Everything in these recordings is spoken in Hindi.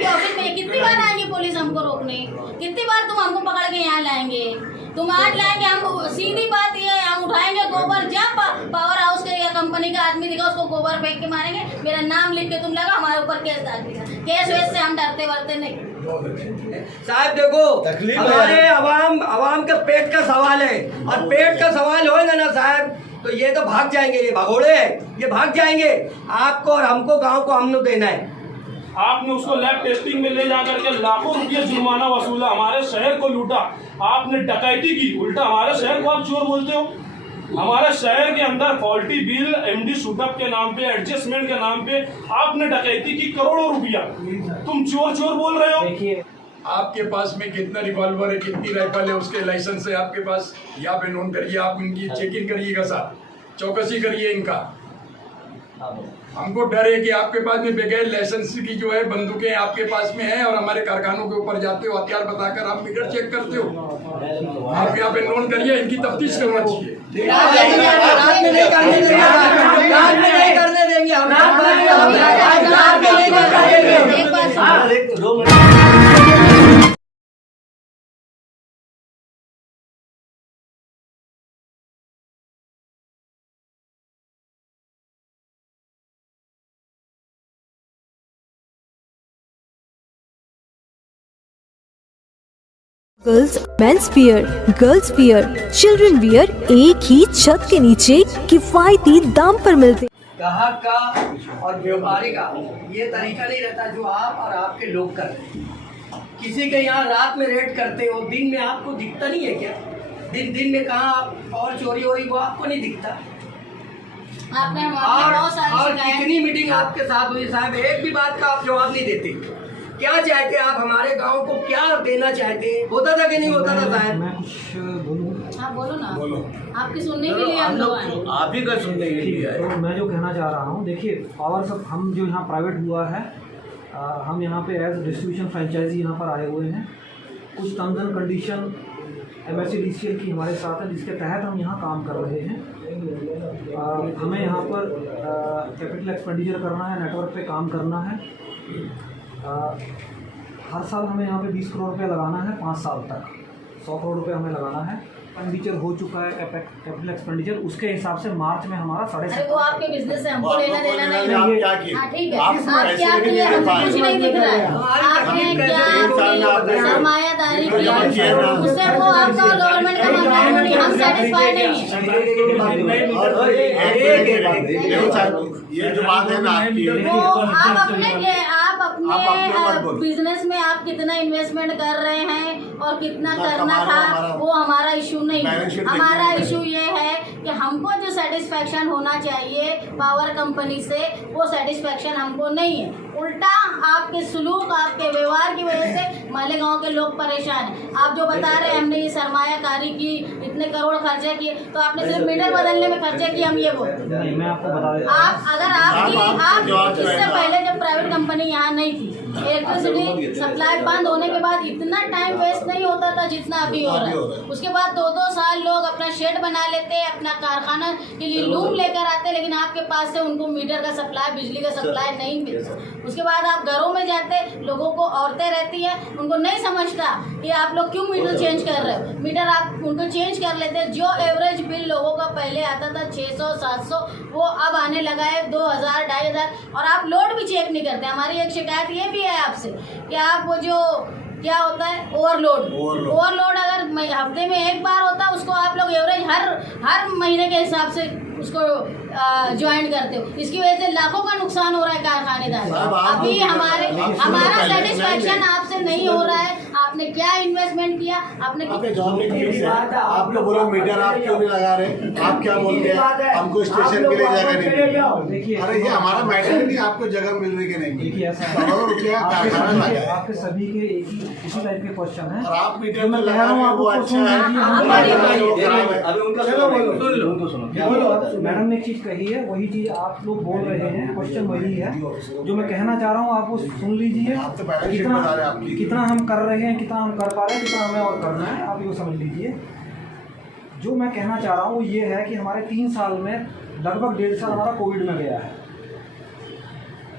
आपके ऑफिस में कितनी बार आएंगे पुलिस हमको रोकने? कितनी बार तुम हमको पकड़ के यहाँ लाएंगे? तुम आज लाएंगे, हम सीधी बात ये है, हम उठाएंगे गोबर, जब पावर हाउस के या कंपनी का आदमी दिखा उसको गोबर फेंक के मारेंगे, मेरा नाम लिख के तुम लगा हमारे ऊपर केस डाल देगा। केस वेस से हम डरते वरते नहीं। साहब देखो, हमारे अवाम के पेट का सवाल है, और पेट का सवाल होगा ना साहब तो ये तो भाग जाएंगे, ये भगोड़े हैं, ये भाग जाएंगे। आपको और हमको, गांव को हमने देना है। आपने उसको लैब टेस्टिंग में ले जाकर के लाखों रुपये जुर्माना वसूला, हमारे शहर को लूटा, आपने डकैती की, उल्टा हमारे शहर को आप चोर बोलते हो। हमारे शहर के अंदर फॉल्टी बिल, एमडी शूटअप के नाम पे, एडजस्टमेंट के नाम पे आपने डकैती की करोड़ों रुपया, तुम चोर चोर बोल रहे हो। आपके पास में कितना रिवॉल्वर है, कितनी राइफल है, उसके लाइसेंस है आपके पास, यहाँ पे नोट करिए, आप इनकी चेकिंग करिएगा साहब, चौकसी करिए इनका। हमको डर है कि आपके पास में बगैर लाइसेंस की जो है बंदूकें आपके पास में है, और हमारे कारखानों के ऊपर जाते हो हथियार बताकर आप मीटर चेक करते हो। आप यहाँ पे नोट करिए, इनकी तफ्तीश करना चाहिए। Girls men's wear, girls wear, children wear एक ही छत के नीचे किफायती दाम पर मिलते। ग्राहक का और व्यापारी का ये तरीका नहीं रहता जो आप और आपके लोग कर रहे हैं। किसी के यहाँ रात में रेड करते हो, दिन में आपको दिखता नहीं है क्या? दिन में कहाँ आप और चोरी हो रही वो आपको नहीं दिखता। आपने बहुत सारी और कितनी मीटिंग आपके साथ हुई साहब, एक भी बात का आप जवाब नहीं देते। क्या चाहते आप हमारे गांव को, क्या देना चाहते? होता था कि नहीं होता था साहब? मैं कुछ बोलूँ? हाँ बोलो ना, बोलो। आपकी सुनने के लिए हम लोग आए। आप ही का सुनने के लिए आए। तो मैं जो कहना चाह रहा हूँ, देखिए पावर सब हम जो यहाँ प्राइवेट हुआ है, हम यहाँ पे एज डिस्ट्रीब्यूशन फ्रेंचाइजी यहाँ पर आए हुए हैं। कुछ टर्म्स एंड कंडीशन MSCDCL की हमारे साथ है, जिसके तहत हम यहाँ काम कर रहे हैं। हमें यहाँ पर कैपिटल एक्सपेंडिचर करना है, नेटवर्क पे काम करना है। हर साल हमें यहाँ पे 20 करोड़ रुपये लगाना है, 5 साल तक 100 करोड़ रुपये हमें लगाना है। एक्सपेंडिचर हो चुका है कैपिटल एक्सपेंडिचर, उसके हिसाब से मार्च में हमारा 7.5। वो आपके बिजनेस से हमको लेना देना नहीं। आप क्या किए? हाँ ठीक है, आप क्या किए हमको कुछ नहीं दिख रहा है। आपने क्या सरमायादारी की, उससे वो आपका गवर्नमेंट का मामला नहीं, हम सेटिस्फाइड नहीं है। ये जो बात है ना आपकी, आप अपने बिजनेस में आप कितना इन्वेस्टमेंट कर रहे हैं और कितना करना था, वो हमारा इशू नहीं है। हमारा इशू ये है कि हमको जो सेटिस्फेक्शन होना चाहिए पावर कंपनी से, वो सेटिस्फेक्शन हमको नहीं है। उल्टा आपके सुलूक, आपके व्यवहार की वजह से मालेगांव के लोग परेशान हैं। आप जो बता रहे हैं हमने ये सरमायाकारी की, इतने करोड़ खर्चे किए, तो आपने सिर्फ मीटर बदलने में खर्चे किए, हम ये बोलते हैं। मैं आपको बता देता हूं। आप अगर आप इससे पहले जब प्राइवेट कंपनी यहाँ नहीं थी, इलेक्ट्रिसिटी सप्लाई बंद होने के बाद इतना टाइम वेस्ट नहीं होता था जितना अभी हो रहा है। उसके बाद 2-2 साल लोग अपना शेड बना लेते, अपना कारखाना के लिए लूम लेकर आते, लेकिन आपके पास से उनको मीटर का सप्लाई, बिजली का सप्लाई नहीं मिलता। उसके बाद आप घरों में जाते, लोगों को औरतें रहती है, उनको नहीं समझता कि आप लोग क्यों मीटर चेंज कर रहे हो। मीटर आप उनको चेंज कर लेते। जो एवरेज बिल लोगों का पहले आता था 600-700, वो अब आने लगा है 2000-2500, और आप लोड भी चेक नहीं करते। हमारी एक शिकायत ये भी है आपसे कि आप वो जो क्या होता है ओवरलोड अगर हफ्ते में एक बार होता है, उसको आप लोग एवरेज हर महीने के हिसाब से उसको ज्वाइन करते हो। इसकी वजह से लाखों का नुकसान हो रहा है कारखानेदार। अभी हमारा सेटिस्फेक्शन आपसे नहीं हो रहा है। आपने क्या इन्वेस्टमेंट किया, आपने आप लोग बोलो मीटर आप क्यों नहीं लगा रहे? आप क्या बोलते हैं हमको स्टेशन के लिए जगह नहीं? देखिए, अरे ये हमारा मैटर नहीं, आपको जगह मिल रही कि नहीं? देखिए ऐसा करोड़ों रुपया कारखाना लगा है, आपके सभी के इसी टाइप के क्वेश्चन है, और आप मीटर मैं में कह लगा रहा हूँ रहे हैं, आपको वो अच्छा है। मैडम ने एक चीज कही है, वही चीज आप लोग बोल रहे हैं, क्वेश्चन वही है जो मैं कहना चाह रहा हूँ। आप वो सुन लीजिए, कितना हम कर रहे हैं, कितना हम कर पा रहे हैं, कितना हमें और करना है, आप ये समझ लीजिए। जो मैं कहना चाह रहा हूँ वो ये है कि हमारे 3 साल में लगभग 1.5 साल हमारा कोविड में गया है।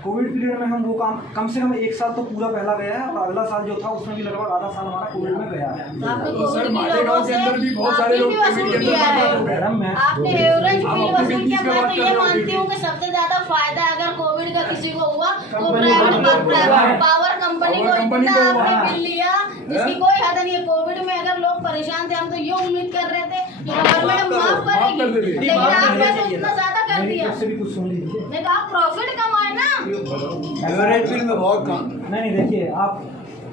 कोविड पीरियड में हम वो काम कम से कम 1 साल तो पूरा पहला गया है, और अगला साल जो था उसमें भी लगभग आधा साल हमारा कोविड में गया है। तो आपने तो कोविड सर के मालेगांव लोगों के से अंदर भी बहुत सारे लोग आपने भी कोविड के वसूल किया है। अंदर मैडम मैं आपने एवरेज आप बिल अपने वसूल बिजनेस किया। के मैं बात तो कर ये रहे हो मानती हूँ कि सबसे ज्यादा फायदा अगर कोविड का किसी को हुआ तो प्राइवेट पावर कंपनी को इतना आपने बिल लिया जिसकी कोई हद नहीं है। कोविड में अगर लोग परेशान थे, हम तो ये उम्मीद कर रहे थे कि गवर्नमेंट माफ करेगी, लेकिन आपने तो इतना ज्यादा कर मेरी दिया। तरफ से भी कुछ सुन लीजिए। नहीं तो आप प्रॉफिट कमाए ना। एवरेज बिल में बहुत कम। नहीं देखिए, आप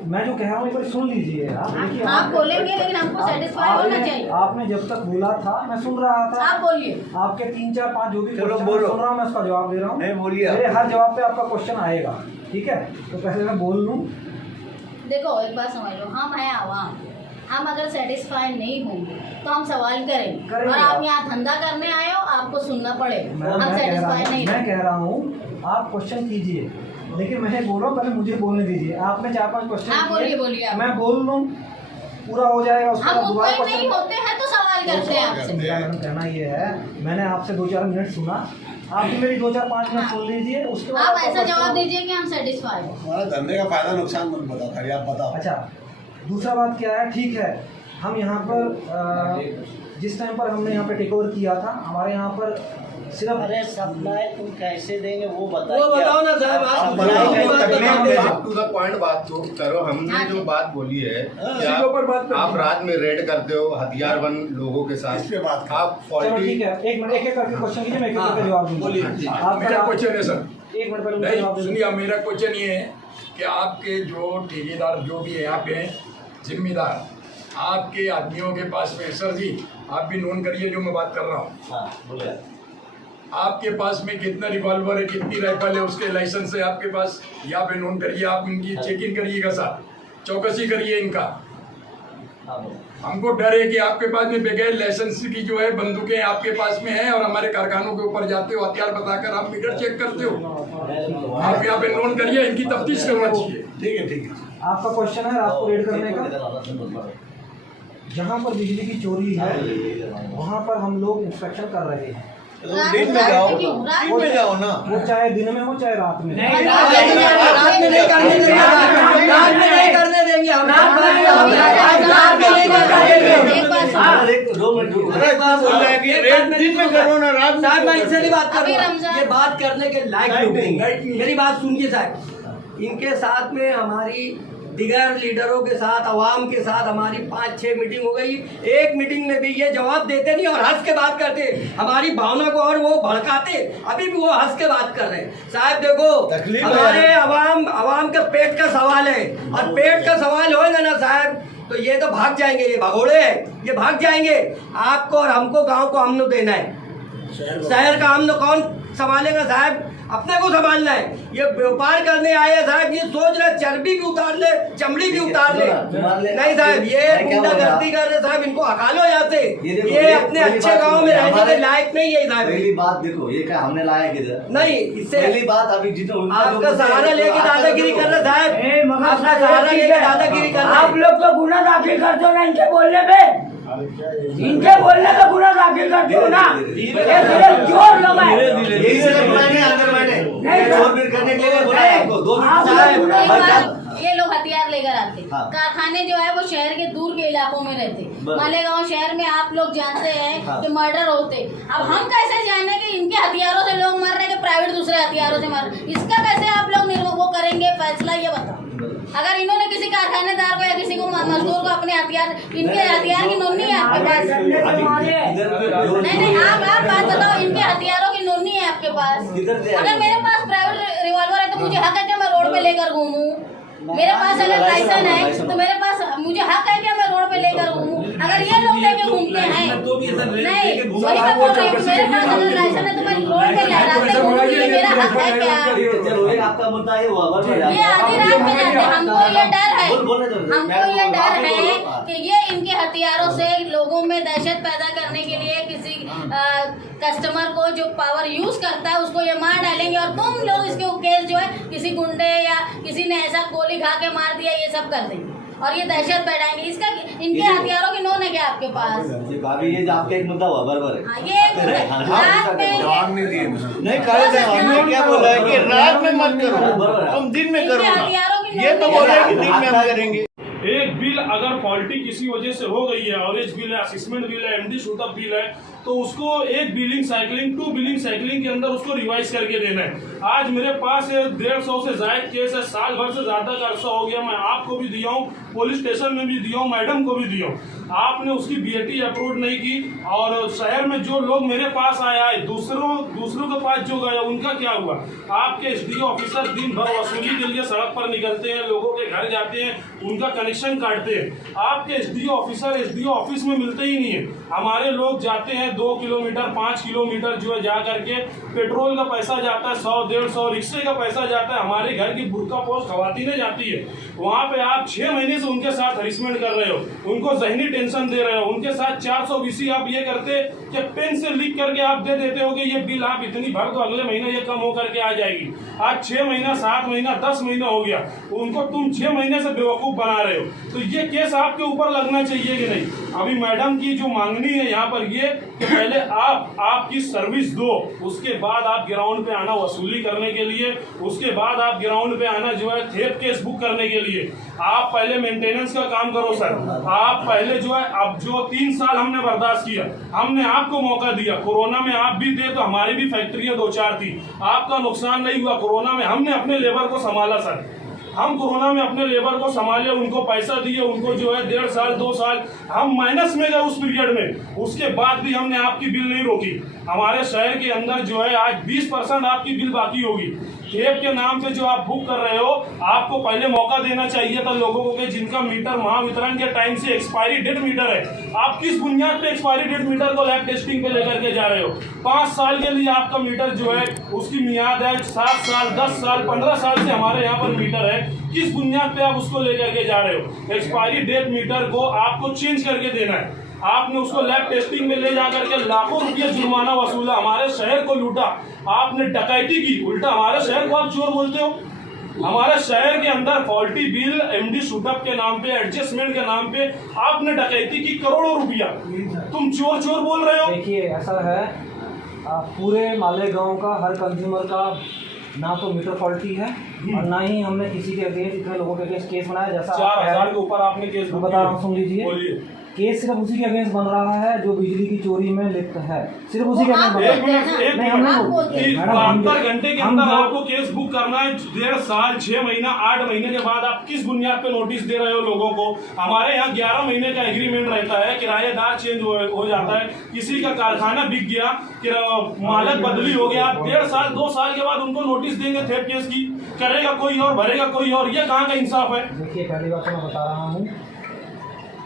मैं जो कह रहा हूँ एक बार सुन लीजिए। आप देखिए, आप बोलेंगे लेकिन हमको सेटिस्फाई होना चाहिए। आपने जब तक बोला था मैं सुन रहा था। आप बोलिए। आपके 3 4 5 जो भी चलो क्वेश्चन बोलो। सुन रहा हूँ, मैं उसका जवाब दे रहा हूँ। नहीं, बोलिए आप। मेरे हर जवाब पे आपका क्वेश्चन आएगा, ठीक है? तो पहले मैं बोल लूँ। देखो एक बात समझ लो, हम हैं आवाम, हम अगर सेटिस्फाई नहीं होंगे तो हम सवाल करेंगे। और आप यहाँ धंधा करने आए हो, आपको सुनना पड़ेगा। हम सेटिस्फाई नहीं। मैं कह रहा हूँ आप क्वेश्चन कीजिए, लेकिन मैं बोल रहा हूँ पहले मुझे बोलने दीजिए। आपने 4 5 क्वेश्चन हाँ, बोलिए, बोलिए आप। मैं बोल लूँ, पूरा हो जाएगा, उसके हम बाद दोबारा मुतमईन नहीं होते हैं तो सवाल करते हैं आपसे। मेरा मैडम कहना ये है, मैंने आपसे 2 4 मिनट सुना, आप भी मेरी 2 4 5 मिनट सुन लीजिए, उसके बाद आप आपका ऐसा जवाब question- दीजिए कि हम सेटिस्फाई हैं। हमारा धंधे का फायदा नुकसान मत बता, खाली आप बताओ। अच्छा, दूसरा बात क्या है, ठीक है, हम यहाँ पर जिस टाइम पर हमने यहाँ पे टेक ओवर किया था, हमारे यहाँ पर सिर्फ अरे सप्लाई तुम कैसे देंगे वो बताओ। वो बताओ ना साहब, आप टू द पॉइंट बात तो करो। हमने जो बात बोली है कि इसी के ऊपर बात करते आप हैं। रात में रेड करते हो हथियारबंद लोगों के साथ, इस पे बात करो। आप चलो ठीक फॉल्टी है, एक मिनट, एक करके क्वेश्चन कीजिए, मैं एक करके जवाब दूंगा। आपका मेरा क्वेश्चन है सर, एक मिनट पहले मुझे नहीं जवाब दे सुनिए, मेरा क्वेश्चन ये है कि आपके जो ठेकेदार जो भी है यहाँ पे जिम्मेदार आपके आदमियों के पास में, सर जी आप भी नोन करिए जो मैं बात कर रहा हूँ। हाँ बोलिए। आपके पास में कितना रिवॉल्वर है, कितनी राइफल है, उसके लाइसेंस है आपके पास, यहाँ पे नोन करिए। आप इनकी चेकिंग करिएगा सर, चौकसी करिए इनका। हाँ बोलिए। हमको डर है कि आपके पास में बगैर लाइसेंस की जो है बंदूकें आपके पास में हैं और हमारे कारखानों के ऊपर जाते हो, हथियार बताकर आप मीटर चेक करते हो। आप यहाँ पे नोन करिए, इनकी तफ्तीश करना चाहिए। ठीक है, ठीक है। आपका क्वेश्चन है रात को रेड करने का। जहाँ पर बिजली की चोरी है वहाँ पर हम लोग इंस्पेक्शन कर रहे हैं। दिन में जाओ, दिन में जाओ ना। वो चाहे दिन में हो चाहे रात में। रात में नहीं करने देंगे, रात में नहीं करने देंगे हम। रात में नहीं करने देंगे। एक बात सुनो। 2 मिनट रुको। अरे बात बोल रहे हैं कि रेड दिन में करो ना, रात में साहब मैं क्यों इनसे नहीं बात कर अभी रहा, रमजान- ये बात करने के लायक लायक लोग नहीं, लायक नहीं। मेरी बात सुनिए साहब, इनके साथ में हमारी दिगर लीडरों के साथ, अवाम के साथ हमारी 5-6 मीटिंग हो गई। एक मीटिंग में भी ये जवाब देते नहीं और हंस के बात करते, हमारी भावना को और वो भड़काते। अभी भी वो हंस के बात कर रहे हैं। साहब देखो, तकलीफ है। हमारे अवाम का पेट का सवाल है, और पेट का सवाल होगा ना साहब तो ये तो भाग जाएंगे, ये भगोड़े हैं, ये भाग जाएंगे। आपको और हमको गाँव को अमन देना है, शहर का अमन कौन संभालेगा साहब? अपने को संभालना है। ये व्यापार करने आए हैं साहब, ये सोच रहे चर्बी भी उतार ले, चमड़ी भी उतार ले। नहीं साहब, ये गुंडागर्दी कर रहे साहब, इनको हकालो यहाँ से। ये अपने अच्छे गांव में रहने के लायक नहीं है साहब। पहली बात देखो, ये क्या हमने लाया किधर? नहीं, इससे पहली बात अभी जितना आपका सहारा लेके दादागिरी कर रहे साहब, आपका सहारा लेके दादागिरी कर रहे। आप लोग तो गुना दाखिल करते हो ना इनके बोलने पे, इनके बोलने पे गुना दाखिल करते हो ना। ये सिर्फ जोर लगाए, यही से अंदर मैंने नहीं, जोर भी करने के लिए बोला है आपको। 2 आप मिनट लोग एक साहब, बार ये लोग हथियार लेकर आते, हाँ। कारखाने जो है वो शहर के दूर के इलाकों में रहते। बस। मालेगांव शहर में आप लोग जानते हैं हाँ। कि मर्डर होते। अब हम कैसे जाने कि इनके हथियारों से लोग मर रहे हैं कि प्राइवेट दूसरे हथियारों से मर, इसका कैसे आप लोग वो करेंगे फैसला, ये बताओ। अगर इन्होंने किसी कारखानेदार को या किसी को मजदूर को अपने हथियार, इनके हथियार की नोनी है आपके पास? नहीं, आप बात बताओ, इनके हथियारों की नोनी है आपके पास? किधर से अगर मेरे पास प्राइवेट रिवॉल्वर है तो मुझे हक है कि मैं रोड पे लेकर घूमूं? मेरे पास अगर लाइसेंस है तो मेरे पास मुझे हक है कि मैं रोड पे लेकर घूमूं? अगर ये लोग लेके घूमते हैं, नहीं वही मैं बोल रही हूँ, मेरे पास अगर लाइसेंस है तो मैं रोड पे लहराते घूमूंगी, ये मेरा हक है क्या? चलो ये आपका मुद्दा ये हुआ। ये आधी रात में जाते, हमको ये डर है, हमको ये डर है कि ये इनके हथियारों से लोगों में दहशत पैदा करने के लिए किसी कस्टमर को जो पावर यूज करता है उसको ये मार डालेंगे, और तुम लोग इसके केस जो है किसी गुंडे या किसी ने ऐसा गोली खा के मार दिया, ये सब कर देंगे। और ये दहशत बैठाएंगे। इसका इनके हथियारों की नोन है क्या आपके पास? भाभी ये आपका एक मुद्दा हुआ बराबर है। हाँ, ये रात में जवाब नहीं दिए नहीं करे हमने क्या बोला है कि रात में मत करो, तुम दिन में करो। हथियारों की ये तो बोला है कि दिन में हम करेंगे। एक बिल अगर फॉल्टी किसी वजह से हो गई है, ऑरेंज बिल है, असेसमेंट बिल है, एमडी शूटअप बिल है, तो उसको एक बिलिंग साइकिलिंग 2 बिलिंग साइकिलिंग के अंदर उसको रिवाइज करके देना है। आज मेरे पास 150 से ज्यादा केस है, साल भर से ज्यादा का अरसा हो गया। मैं आपको भी दिया हूँ, पुलिस स्टेशन में भी दिया हूँ, मैडम को भी दिया हूँ। आपने उसकी बीएटी अप्रूव नहीं की। और शहर में जो लोग मेरे पास आए दूसरों के पास जो गए उनका क्या हुआ? आपके एसडीओ ऑफिसर दिन भर वसूली के लिए सड़क पर निकलते हैं, लोगों के घर जाते हैं, उनका कनेक्शन काटते हैं। आपके एसडीओ ऑफिसर एसडीओ ऑफिस में मिलते ही नहीं है। हमारे लोग जाते हैं 2 किलोमीटर 5 किलोमीटर जो है जा करके, पेट्रोल का पैसा जाता है 100-150, रिक्शे का पैसा जाता है। हमारे घर की बुर्का पोस्ट खवातीनें जाती है, वहाँ पे आप 6 महीने से उनके साथ हरिसमेंट कर रहे हो, उनको जहनी टेंशन दे रहे हो। उनके साथ 420 आप ये करते कि पेन से लिख करके आप दे देते हो कि ये बिल आप इतनी भर दो, अगले महीने ये कम हो करके आ जाएगी। आज 6 महीना 7 महीना 10 महीना हो गया, उनको तुम 6 महीने से बेवकूफ बना रहे हो। तो ये केस आपके ऊपर लगना चाहिए कि नहीं? अभी मैडम की जो मांगनी है यहाँ पर ये कि पहले आपकी सर्विस दो, उसके बाद आप ग्राउंड पे आना वसूली करने के लिए, उसके बाद आप ग्राउंड पे आना जो है थेफ्ट केस बुक करने के लिए। आप पहले मेंटेनेंस का काम करो सर। आप पहले जो है, अब जो 3 साल हमने बर्दाश्त किया, हमने आपको मौका दिया। कोरोना में आप भी थे तो हमारी भी फैक्ट्रियां 2-4 थी, आपका नुकसान नहीं हुआ। कोरोना में हमने अपने लेबर को संभाला सर, हम कोरोना में अपने लेबर को संभाले, उनको पैसा दिए, उनको जो है 1.5 साल 2 साल हम माइनस में गए उस पीरियड में। उसके बाद भी हमने आपकी बिल नहीं रोकी। हमारे शहर के अंदर जो है आज 20% आपकी बिल बाकी होगी। खेप के नाम पे जो आप बुक कर रहे हो, आपको पहले मौका देना चाहिए था लोगों को कि जिनका मीटर महावितरण के टाइम से एक्सपायरी डेट मीटर है, आप किस बुनियाद पे एक्सपायरी डेट मीटर को लैब टेस्टिंग पे लेकर के जा रहे हो? 5 साल के लिए आपका मीटर जो है उसकी मियाद है, 7 साल 10 साल 15 साल से हमारे यहाँ पर मीटर है। किस बुनियाद पे आप उसको लेकर के जा रहे हो? एक्सपायरी डेट मीटर को आपको चेंज करके देना है। आपने उसको लैब टेस्टिंग में ले जाकर के लाखों रुपये जुर्माना वसूला, हमारे शहर को लूटा, आपने डकैती की। उल्टा हमारे शहर को आप चोर बोलते हो। हमारे शहर के अंदर फॉल्टी बिल, एमडी शूटअप के नाम पे, एडजस्टमेंट के नाम पे आपने डकैती की करोड़ों रुपया, तुम चोर चोर बोल रहे हो। देखिए ऐसा है, पूरे मालेगांव का हर कंज्यूमर का ना तो मीटर फॉल्टी है और ना ही हमने किसी के अगेंस्ट इतने लोगों के अगेंस्ट केस बनाया। जैसा 4000 के ऊपर आपने केस बता रहा हूँ, सुन लीजिए। केस सिर्फ उसी के अगेंस्ट बन रहा है जो बिजली की चोरी में लिप्त है, सिर्फ उसी के अगेंस्ट बन रहा है। 72 घंटे के अंदर आपको केस बुक करना है। 1.5 साल 6 महीना 8 महीने के बाद आप किस बुनियाद पे नोटिस दे रहे हो लोगों को? हमारे यहाँ 11 महीने का एग्रीमेंट रहता है, किराएदार चेंज हो जाता है, किसी का कारखाना बिक गया, मालक बदली हो गया, आप 1.5 साल 2 साल के बाद उनको नोटिस देंगे थेफ्ट केस की, करेगा कोई और भरेगा कोई और। ये कहाँ का इंसाफ है? देखिए पहली बात तो मैं बता रहा हूँ,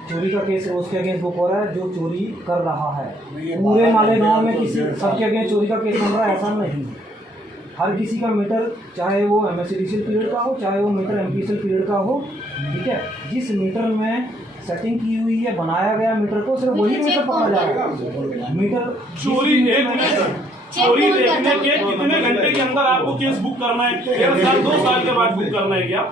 चोरी का केस उसके अगेंस्ट बुक हो रहा है जो चोरी कर रहा है। पूरे मालेगांव में किसी सबके अगेंस्ट चोरी का केस बन रहा है ऐसा नहीं। हर किसी का मीटर, चाहे वो एमएसडीसीएल पीरियड का हो, चाहे वो मीटर एमपीसीएल पीरियड का हो, ठीक है, जिस मीटर में सेटिंग की हुई है, बनाया गया मीटर को, सिर्फ वही मीटर पकड़ा जाएगा। मीटर चोरी चोरी देखने के कितने घंटे के अंदर आपको केस बुक करना है? 1.5 साल 2 साल के बाद बुक करना है क्या?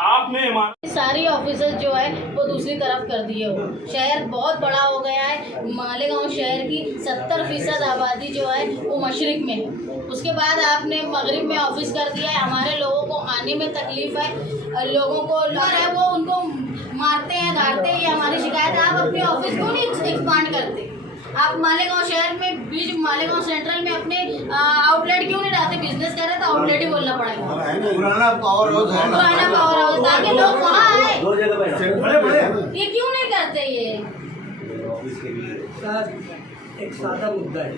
आपने सारी ऑफिसर्स जो है वो दूसरी तरफ कर दिए हो। शहर बहुत बड़ा हो गया है। मालेगांव शहर की 70% आबादी जो है वो मशरिक में है। उसके बाद आपने मगरिब में ऑफिस कर दिया है। हमारे लोगों को आने में तकलीफ है, लोगों को है वो उनको मारते हैं, धारते हैं, ये हमारी शिकायत है। आप अपने ऑफिस को नहीं एक्सपांड करते। आप मालेगांव शहर में बीच मालेगांव सेंट्रल में अपने आउटलेट क्यों नहीं डालते? बिजनेस कर रहे तो आउटलेट ही बोलना पड़ेगा। पुराना पावर हाउस है, पुराना पावर हाउस, ताकि लोग वहाँ आए। 2 जगह पे ये क्यों नहीं करते? ये सर एक सादा मुद्दा है।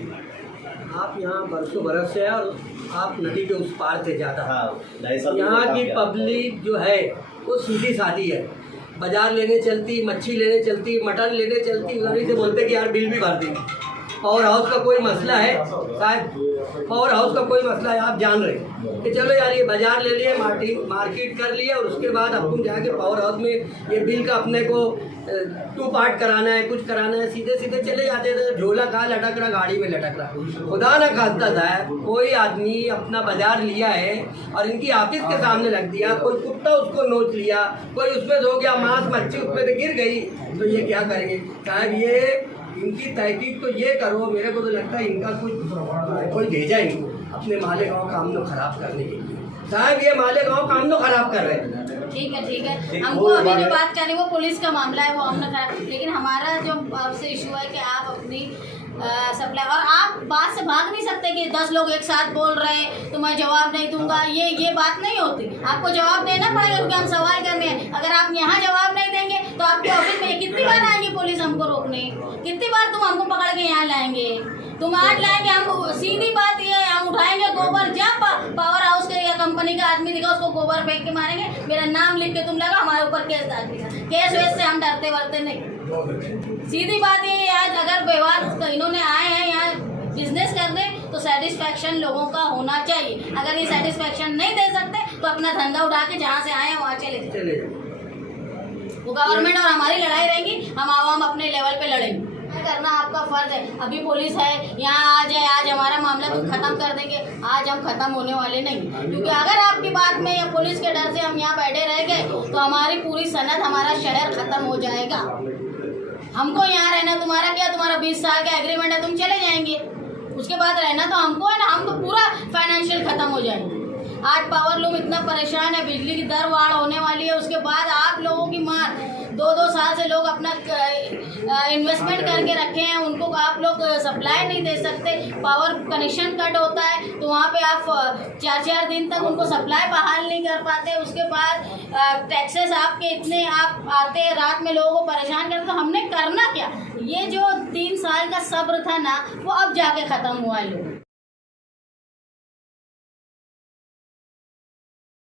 आप यहाँ बरसों बरस से और आप नदी के उस पार थे ज़्यादा। यहाँ की पब्लिक जो है वो सीधी सादी है। बाजार लेने चलती, मच्छी लेने चलती, मटन लेने चलती, उधर से बोलते कि यार बिल भी भर देंगे। पावर हाउस का कोई मसला है, शायद पावर हाउस का कोई मसला है, आप जान रहे हैं कि चलो यार ये बाजार ले लिए, मार्केट कर लिए, और उसके बाद अब तुम जाके पावर हाउस में ये बिल का अपने को 2 पार्ट कराना है, कुछ कराना है, सीधे सीधे चले जाते थे। झोला कहाँ लटक रहा, गाड़ी में लटक रहा। खुदा न खास्ता साहब, कोई आदमी अपना बाजार लिया है और इनकी ऑफिस के सामने रख दिया, कोई कुत्ता उसको नोच लिया, कोई उसमें सो गया, मांस मच्छी उसमें से गिर गई, तो ये क्या करेंगे साहब? ये इनकी तहकीक तो ये करो। मेरे को तो लगता है इनका कुछ कोई भेजा इनको अपने मालेगांव का अमन खराब करने के लिए। साहब ये मालेगांव का अमन खराब कर रहे हैं। ठीक है, हमको अभी जो बात करनी वो पुलिस का मामला है, वो हमने करा। लेकिन हमारा जो आपसे इशू है कि आप अपनी सप्लाई, और आप बात से भाग नहीं सकते कि 10 लोग एक साथ बोल रहे हैं तो मैं जवाब नहीं दूंगा, ये बात नहीं होती। आपको जवाब देना पड़ेगा क्योंकि हम सवाल करने हैं। अगर आप यहाँ जवाब नहीं देंगे तो आपके ऑफिस में कितनी बार आएंगे पुलिस हमको रोकने? कितनी बार तुम हमको पकड़ के यहाँ लाएंगे? तुम आज लाएंगे, हम सीधी बात ये हम उठाएंगे गोबर, जब पावर हाउस के या कंपनी का आदमी दिखा उसको गोबर फेंक के मारेंगे, मेरा नाम लिख के तुम लगा हमारे ऊपर केस डाल देगा। केस वेस से हम डरते वरते नहीं। सीधी बात ये है, आज अगर व्यवहार इन्होंने आए हैं यहाँ बिजनेस करने तो सेटिस्फैक्शन लोगों का होना चाहिए। अगर ये सेटिस्फैक्शन नहीं दे सकते तो अपना धंधा उठा के जहाँ से आए हैं वहाँ चले जाए। वो गवर्नमेंट और हमारी लड़ाई रहेगी, हम आवाम अपने लेवल पे लड़ेंगे। करना आपका फर्ज है। अभी पुलिस है यहाँ आ जाए, आज हमारा मामला तो खत्म कर देंगे, आज हम खत्म होने वाले नहीं। क्योंकि अगर आपकी बात में या पुलिस के डर से हम यहाँ बैठे रह गए तो हमारी पूरी सनद, हमारा शहर खत्म हो जाएगा। हमको यहाँ रहना, तुम्हारा क्या, तुम्हारा 20 साल का एग्रीमेंट है, तुम चले जाएंगे, उसके बाद रहना तो हमको है ना, हम तो पूरा फाइनेंशियल खत्म हो जाएंगे। आज पावर लूम इतना परेशान है, बिजली की दर वाढ़ होने वाली है, उसके बाद आप लोगों की मार 2-2 साल से लोग अपना इन्वेस्टमेंट करके रखे हैं, उनको आप लोग सप्लाई नहीं दे सकते। पावर कनेक्शन कट होता है तो वहाँ पे आप 4-4 दिन तक उनको सप्लाई बहाल नहीं कर पाते। उसके बाद टैक्सेस आपके इतने आप आते रात में लोगों को परेशान करते, तो हमने करना क्या? ये जो 3 साल का सब्र था ना, वो अब जाके ख़त्म हुआ है लोग।